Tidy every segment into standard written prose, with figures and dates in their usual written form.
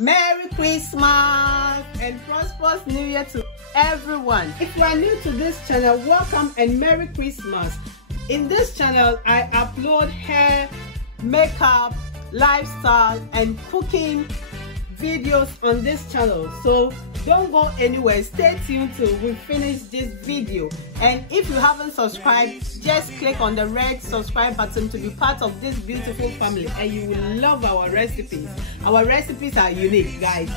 Merry Christmas and prosperous New Year to everyone. If you are new to this channel, welcome and Merry Christmas. In this channel, I upload hair, makeup, lifestyle and cooking videos on this channel. So don't go anywhere, stay tuned till we finish this video. And if you haven't subscribed, just click on the red subscribe button to be part of this beautiful family, and you will love our recipes. Our recipes are unique, guys.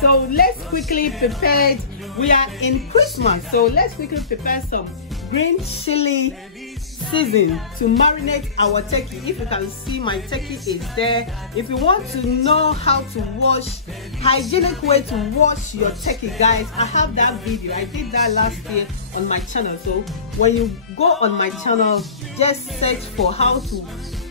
So let's quickly prepare. We are in Christmas, so let's quickly prepare some green chili season to marinate our turkey. If you can see, my turkey is there. If you want to know how to wash, hygienic way to wash your turkey, guys, I have that video. I did that last year on my channel. So when you go on my channel, just search for how to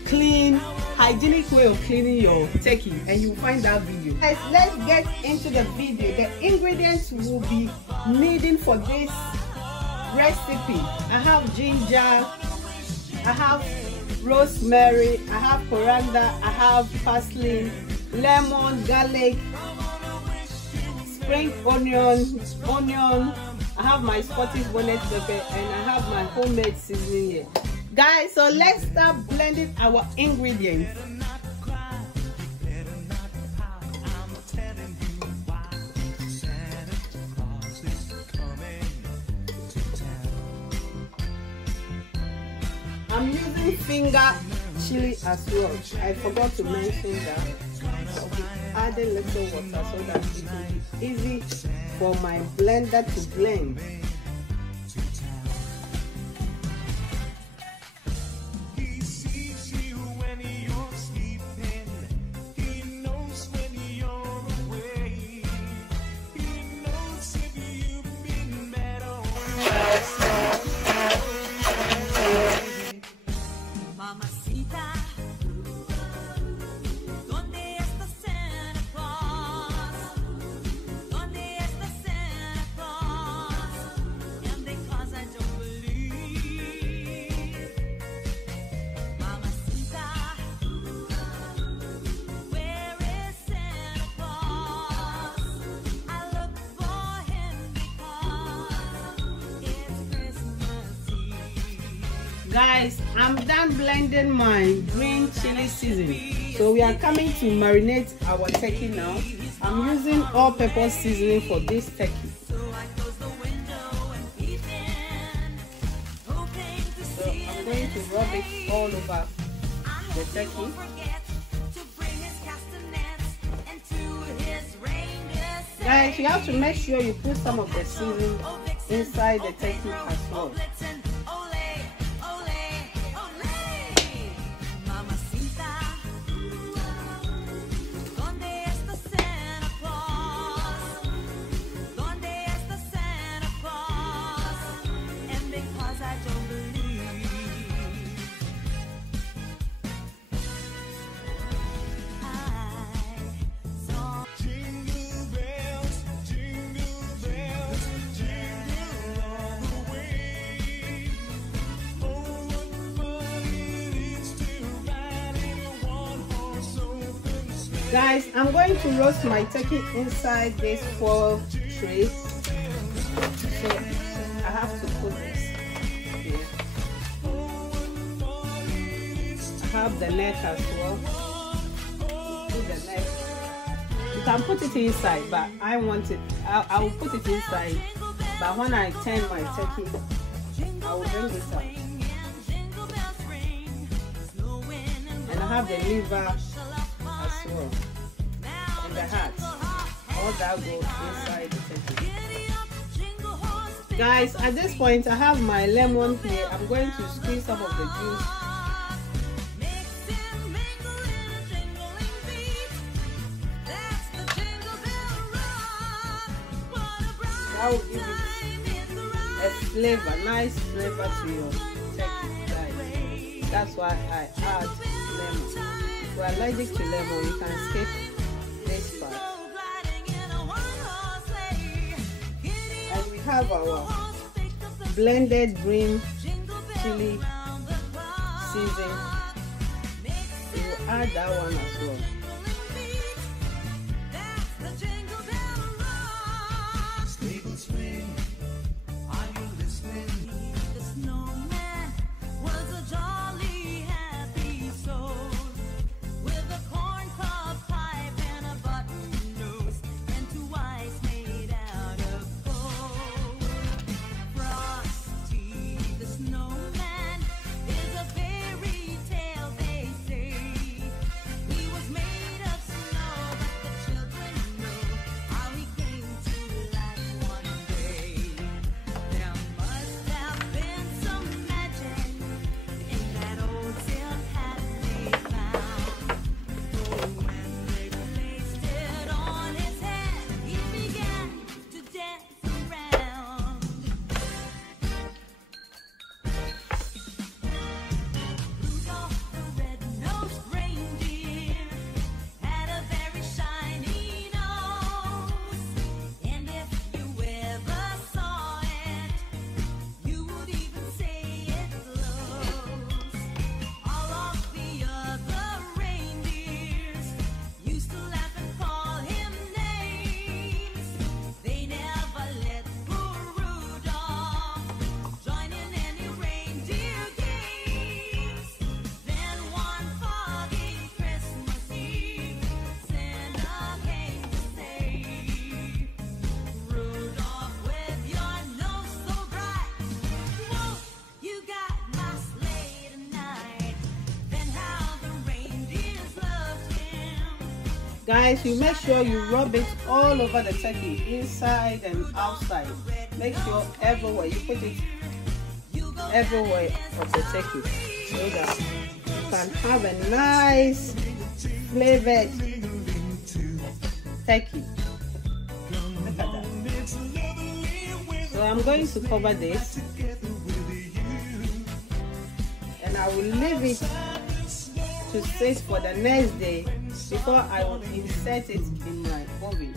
clean, hygienic way of cleaning your turkey, and you will find that video. Guys, let's get into the video. The ingredients we'll be needing for this recipe: I have ginger, I have rosemary, I have coriander, I have parsley, lemon, garlic, spring onion, I have my Scottish bonnet pepper, and I have my homemade seasoning here. Guys, so let's start blending our ingredients. I'm using finger chili as well. I forgot to mention that. I'll be adding little water so that it will be easy for my blender to blend. Guys, I'm done blending my green chili seasoning. So we are coming to marinate our turkey now. I'm using all-purpose seasoning for this turkey. So I'm going to rub it all over the turkey. Guys, you have to make sure you put some of the seasoning inside the turkey as well. Guys, I'm going to roast my turkey inside this foil tray. So I have to put this here. I have the neck as well. Put the neck. You can put it inside, but I want it. I will put it inside. But when I turn my turkey, I will bring it out. And I have the liver as well, and the heart. All that goes inside the turkey. Guys, at this point I have my lemon here. I'm going to squeeze some of the juice. That will give it a flavor, nice flavor to your turkey, guys. That's why I add lemon. If you are allergic to lemon, you can skip this part. And we have our blended green chili season. We will add that one as well. Guys, you make sure you rub it all over the turkey, inside and outside. Make sure everywhere you put it, everywhere of the turkey, so that you can have a nice flavored turkey. Look at that. So I'm going to cover this, and I will leave it to sit for the next day before I will insert it in my oven.